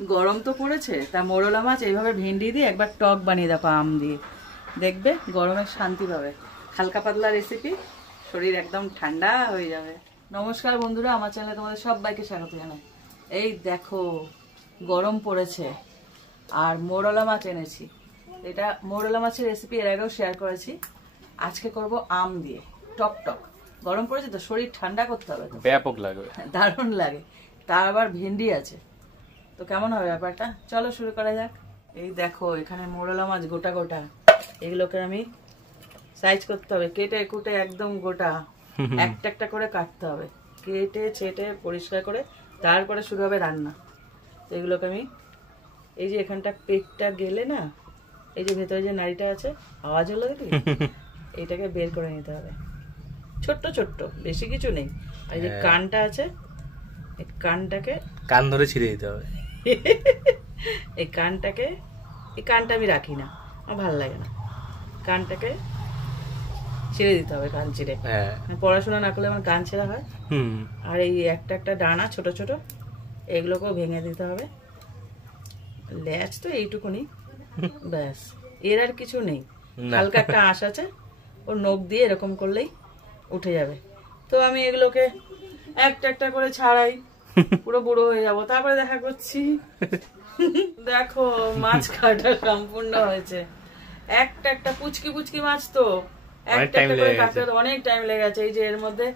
গরম তো পড়েছে, তা মোরলা মাছ এইভাবে ভেন্ডি দিয়ে একবার টক বানিয়ে দেখো আম দিয়ে, দেখবে গরমের শান্তি পাবে। হালকা পাতলা রেসিপি, শরীর একদম ঠান্ডা হয়ে যাবে। নমস্কার বন্ধুরা, আমার চ্যানেলে তোমাদের সবাইকে স্বাগত জানাই। এই দেখো গরম পড়েছে আর মোরলা মাছ এনেছি। এটা মোরলা মাছের রেসিপি এর আগেও শেয়ার করেছি। আজকে করব আম দিয়ে টক টক। গরম পড়েছে তো শরীর ঠান্ডা করতে হবে, তো ব্যাপক লাগবে, দারুণ লাগে। তার আবার ভেন্ডি আছে, তো কেমন হবে ব্যাপারটা, চলো শুরু করা যাক। এই দেখো এখানে মোরলা মাছ গোটা গোটা, এগুলোকে আমি সাইজ করতে হবে, কেটে কুটে একদম গোটা একটা একটা করে কাটতে হবে, কেটে ছেটে পরিষ্কার করে তারপরে শুরু হবে রান্না। তো এগুলোকে আমি এই যে এখানটা পেটটা গেলে না, এই যে ভেতরে যে নাড়িটা আছে, আওয়াজ হলো দেখি, এইটাকে বের করে নিতে হবে ছোট্ট ছোট্ট, বেশি কিছু নেই। আর এই যে কানটা আছে, এই কানটাকে কান ধরে ছিঁড়ে দিতে হবে। এই কানটাকে, এই কানটা আমি রাখি না, আমার ভালো লাগে না, কানটাকে ছিঁড়ে দিতে হবে। কান ছিঁড়ে, পড়াশোনা না করলে আমার কান ছেঁড়া হয়। আর এই একটা একটা ডানা ছোট ছোট, এগুলোকেও ভেঙে দিতে হবে। ল্যাচ তো এইটুকুনি, ব্যাস, এর আর কিছু নেই। হালকা একটা আঁশ আছে, ওর নখ দিয়ে এরকম করলেই উঠে যাবে। তো আমি এগুলোকে একটা একটা করে ছাড়াই, পুরো বুড়ো হয়ে যাবো, তারপরে দেখা করছি। দেখো মাছ কাটা সম্পূর্ণ হয়েছে। একটা একটা পুচকি পুচকি মাছ, তো একটা একটা করে কাটতে অনেক টাইম লেগে গেছে। এই যে এর মধ্যে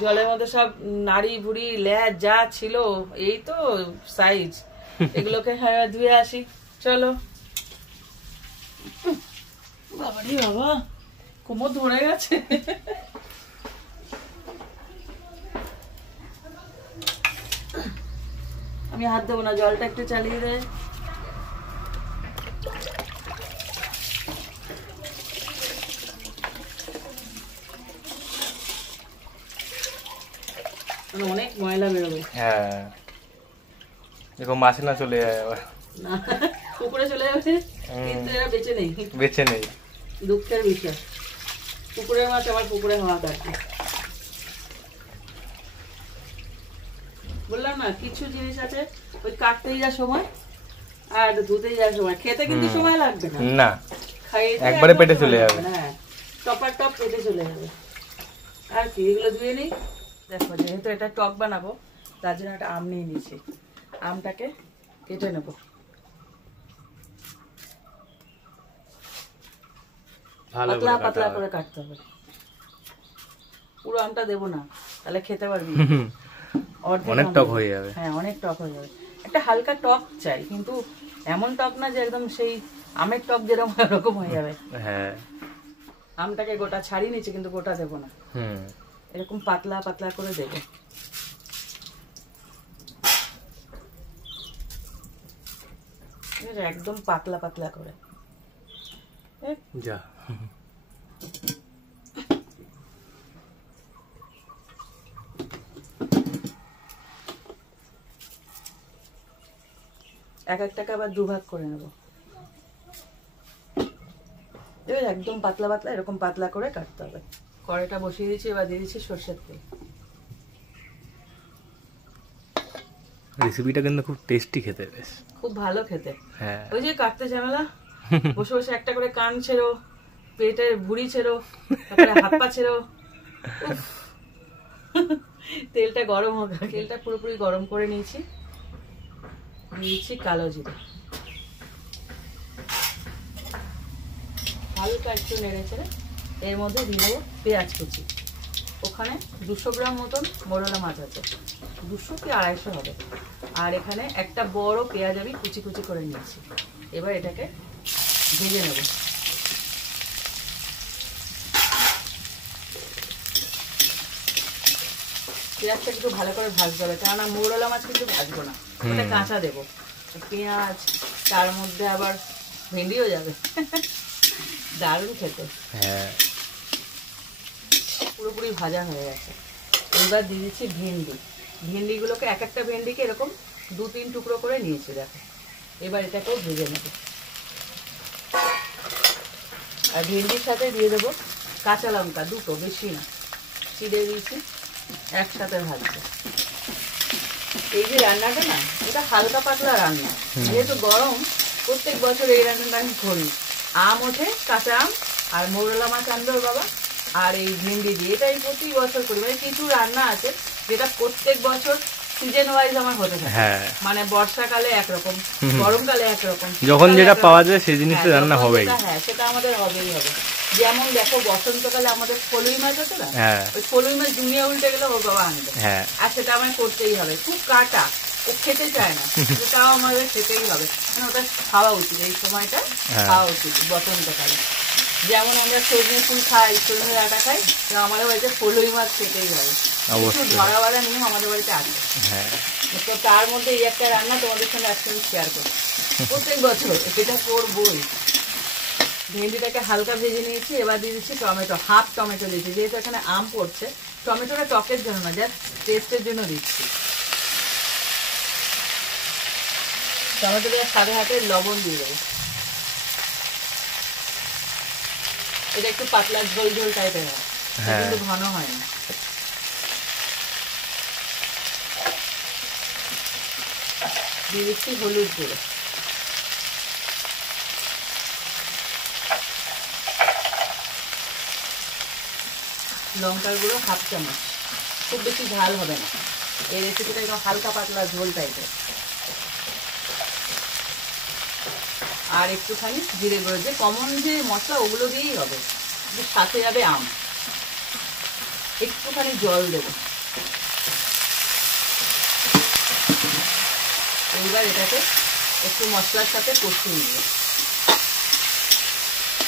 জলের মধ্যে সব নাড়ি বুড়ি ল্যাজ যা ছিল, এই তো সাইজ। এগুলোকে ধুয়ে আসি, চলো। বাবারে বাবা, কোমর ধরে গেছে। আমি হাত দেবো না, জলটা একটু চালিয়ে দেয়। অনেক ময়লা বেরোবে। হ্যাঁ দেখো মাছে না চলে যায় আবার, পুকুরে চলে যাচ্ছে, কিন্তু এরা বেঁচে নেই, বেঁচে নেই, দুঃখের বিষয়। পুকুরের মাছ আমার পুকুরে হওয়া দরকার। বললাম না, কিছু জিনিস আছে ওই কাটতেই যা সময় আর ধুতেই যা সময়, খেতে কিন্তু সময় লাগবে না, না একবারে পেটে চলে যাবে। হ্যাঁ, টপার টপ পেটে চলে যাবে। আর কি, এগুলো ধুয়ে নিই। দেখো যেহেতু এটা টক বানাবো, তার জন্য একটা আম নিয়ে নিয়েছি। আমটাকে কেটে নেবো, পাতলা পাতলা করে কাটতে হবে। পুরো আমটা দেবো না, তাহলে খেতে পারবি, অনেক টক হয়ে যাবে। হ্যাঁ, অনেক টক হয়ে যাবে। একটা হালকা টক চাই, কিন্তু এমন টক না যে একদম সেই আমের টক যেরকম ওরকম হয়ে যাবে। হ্যাঁ, আমটাকে গোটা ছাড়িয়ে নিচ্ছি, কিন্তু গোটা দেবো না, এরকম পাতলা পাতলা করে দেবো। একদম পাতলা পাতলা করে যা। এক একটাকে আবার দুভাগ করে নেব। একদম পাতলা পাতলা, এরকম পাতলা করে কাটতে হবে। কড়াইটা বসিয়ে দিচ্ছি, এবার দিয়ে দিচ্ছি সরষের তেল। রেসিপিটা কিন্তু খুব টেস্টি খেতে, বেশ খুব ভালো খেতে। হ্যাঁ, ওই যে কাটতে ঝামেলা, বসে বসে একটা করে কান ছেড়ো, পেটের ভুঁড়ি ছেড়ো, তারপরে হাত পা ছেড়ো। তেলটা গরম হোক, তেলটা পুরোপুরি গরম করে নিয়েছি। দিয়েছি কালো জিরে, হালকা একটু নেড়ে চেড়ে এর মধ্যে দিয়ে দেবো পেঁয়াজ কুচি। ওখানে 200 গ্রাম মতন মোরলা মাছ আছে, 200 কি 250 হবে। আর এখানে একটা বড় পেঁয়াজ আমি কুচি কুচি করে নিয়েছি। এবার এটাকে ভেজে নেব। পেঁয়াজটা একটু ভালো করে ভাজতে হবে, কেননা মোরলা মাছ কিন্তু ভাজবো না, ওটা কাঁচা দেবো। পেঁয়াজ, তার মধ্যে আবার ভেন্ডিও যাবে, দারুণ খেতে। হ্যাঁ, পুরোপুরি ভাজা হয়ে গেছে। এবার দিয়ে দিচ্ছি ভেন্ডি। ভেন্ডিগুলোকে এক একটা ভেন্ডিকে এরকম 2-3 টুকরো করে নিয়েছি, দেখো। এবার এটাকেও ভেজে নেব। আর ভেন্ডির সাথে দিয়ে দেবো কাঁচা লঙ্কা, 2টো, বেশি না, চিড়ে দিয়েছি, একসাথে ভাজবো। এই যে রান্নাটা না, এটা হালকা পাতলা রান্না, যেহেতু গরম প্রত্যেক বছর এই রান্নাটা আমি করি। আম ওঠে, কাঁচা আম আর মৌরলা মাছ আনবে ওর বাবা, আর এই ভেন্ডি দিয়ে, এটাই প্রতি বছর করি। মানে কিছু রান্না আছে যেটা প্রত্যেক বছর সিজন ওয়াইজ আমার হতে থাকে। মানে বর্ষাকালে একরকম, গরমকালে একরকম, যখন যেটা পাওয়া যায় সেই জিনিসটা রান্না হবেই। হ্যাঁ, সেটা আমাদের হবেই হবে। যেমন দেখো বসন্তকালে আমাদের ফলুই মাছ আছে না, ওই ফলুই মাছ দুনিয়া উল্টে গেলে ওর বাবা আনবে, আর সেটা আমায় করতেই হবে। খুব কাটা, ও খেতে চায় না, সেটাও আমাদের খেতেই হবে, মানে ওটা খাওয়া উচিত, এই সময়টা খাওয়া উচিত বসন্তকালে। যেমন আমরা সজনে ফুল খাই, সজনে ডাঁটা খাই, আমাদের বাড়িতে ফলুই মাছ খেতেই হবে। ধরা বাঁধা নিয়ম আমাদের বাড়িতে আছে। তো তার মধ্যে এই একটা রান্না তোমাদের সঙ্গে আজকে আমি শেয়ার করি, প্রত্যেক বছর এটা করবই। ভেন্ডিটাকে হালকা ভেজে নিয়েছি, এবার দিয়ে দিচ্ছি টমেটো, হাফ টমেটো দিচ্ছি, যেহেতু এখানে আম পড়ছে। টমেটোটা টকের জন্য না, জাস্ট টেস্টের জন্য দিচ্ছি। টমেটো দিয়ে সাথে সাথে লবণ দিয়ে দেবো। এটা একটু পাতলা ঝোল ঝোল টাইপের হয়, কিন্তু ঘন হয় না। দিয়ে দিচ্ছি হলুদ গুঁড়ো, লঙ্কার গুঁড়ো হাফ চামচ, খুব বেশি ঝাল হবে না, এই রেসিপিটা একদম হালকা পাতলা ঝোল টাইপের। আর একটুখানি জিরে গুঁড়ো, যে কমন যে মশলা ওগুলো দিয়েই হবে, সাথে যাবে আম। একটুখানি জল দেবো। এইবার এটাকে একটু মশলার সাথে কষিয়ে নেব।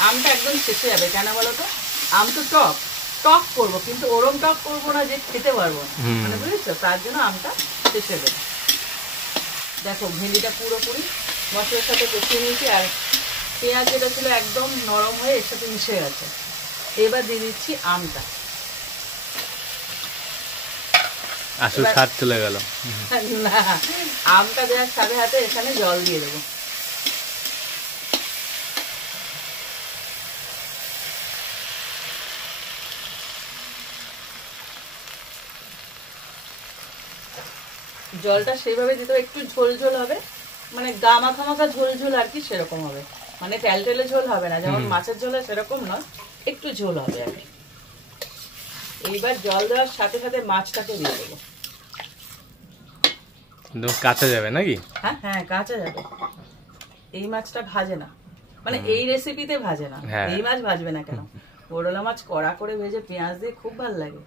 আমটা একদম শেষে যাবে, কেন বলো তো, আম তো টক টক করবো, কিন্তু ওরম টক করবো না যে খেতে পারবো না, মানে বুঝেছো, তার জন্য আমটা শেষে দেবো। দেখো ভেন্ডিটা পুরোপুরি মশলার সাথে কষিয়ে নিয়েছি, আর পেঁয়াজ যেটা ছিল একদম নরম হয়ে এর সাথে মিশে গেছে। এবার দিয়ে দিচ্ছি আমটা। আসল স্বাদ চলে গেল না, আমটা দেওয়ার সাথে সাথে এখানে জল দিয়ে দেবো। জলটা সেইভাবে দিতে হবে, একটু ঝোল ঝোল হবে, মানে গা মাখা মাখা ঝোল ঝোল আর কি, সেরকম হবে। মানে টেলটেলে ঝোল হবে না, যেমন মাছের ঝোল সেরকম নয়, একটু ঝোল হবে আর কি। এইবার জল দেওয়ার সাথে সাথে মাছটাকে দিয়ে দেবো। কাঁচা যাবে নাকি? হ্যাঁ হ্যাঁ, কাঁচা যাবে। এই মাছটা ভাজে না, মানে এই রেসিপিতে ভাজে না। এই মাছ ভাজবে না কেন, মোরলা মাছ কড়া করে ভেজে পেঁয়াজ দিয়ে খুব ভালো লাগে,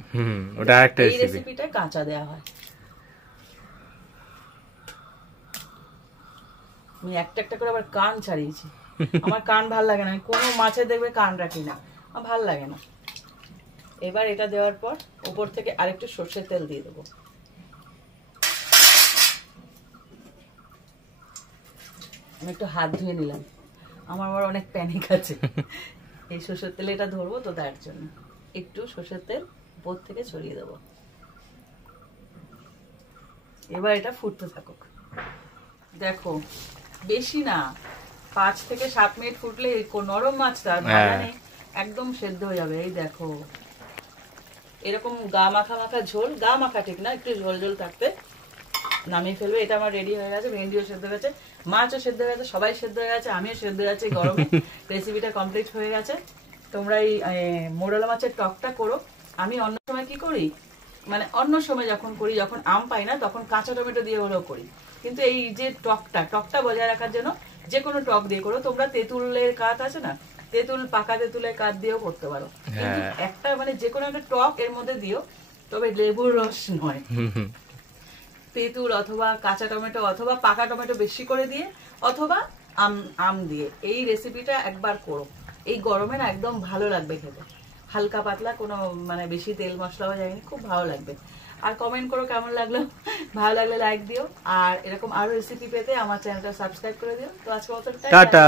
ওটা আরেকটা এই রেসিপিটা কাঁচা দেওয়া হয়। আমি একটা একটা করে আবার কান ছাড়িয়েছি, আমার কান ভাল লাগে না, আমি কোনো মাছে দেখবে কান রাখি না, আমার ভাল লাগে না। এবার এটা দেওয়ার পর উপর থেকে আরেকটু সর্ষের তেল দিয়ে দেবো। আমি একটু হাত ধুয়ে নিলাম, আমার আবার অনেক প্যানিক আছে, এই সর্ষের তেলে এটা ধরবো তো, তার জন্য একটু সর্ষের তেল উপর থেকে ছড়িয়ে দেবো। এবার এটা ফুটতে থাকুক। দেখো বেশি না, 5 থেকে 7 মিনিট ফুটলে নরম মাছটা একদম সেদ্ধ হয়ে যাবে। এই দেখো এরকম গা মাখা মাখা ঝোল, গা মাখা ঠিক না, একটু ঝোল ঝোল থাকতে নামিয়ে ফেলবে। এটা আমার রেডি হয়ে গেছে, ভেন্ডিও সেদ্ধ হয়ে গেছে, মাছও সেদ্ধ হয়ে গেছে, সবাই সেদ্ধ হয়ে গেছে, আমিও সেদ্ধ হয়ে গেছে। গরমে রেসিপিটা কমপ্লিট হয়ে গেছে। তোমরা এই মোরলা মাছের টকটা করো। আমি অন্য সময় কি করি, মানে অন্য সময় যখন করি, যখন আম পাই না তখন কাঁচা টমেটো দিয়ে হলেও করি, কিন্তু এই যে টকটা বজায় রাখার জন্য যে কোনো টক দিয়ে করো। তোমরা তেঁতুলের কাঠ আছে না, পাকা তেঁতুলের কাঠ দিয়েও করতে পারো, কিন্তু একটা মানে যে কোনো একটা টক এর মধ্যে দিও, তবে লেবুর রস নয়, তেঁতুল অথবা কাঁচা টমেটো অথবা পাকা টমেটো বেশি করে দিয়ে, অথবা আম দিয়ে এই রেসিপিটা একবার করো। এই গরমে না একদম ভালো লাগবে খেতে, হালকা পাতলা, কোনো মানে বেশি তেল মশলাও যায়নি, খুব ভালো লাগবে। আর কমেন্ট করো কেমন লাগলো, ভালো লাগলে লাইক দিও, আর এরকম আরো রেসিপি পেতে আমার চ্যানেলটা সাবস্ক্রাইব করে দিও। তো আজকে মতো টাটা।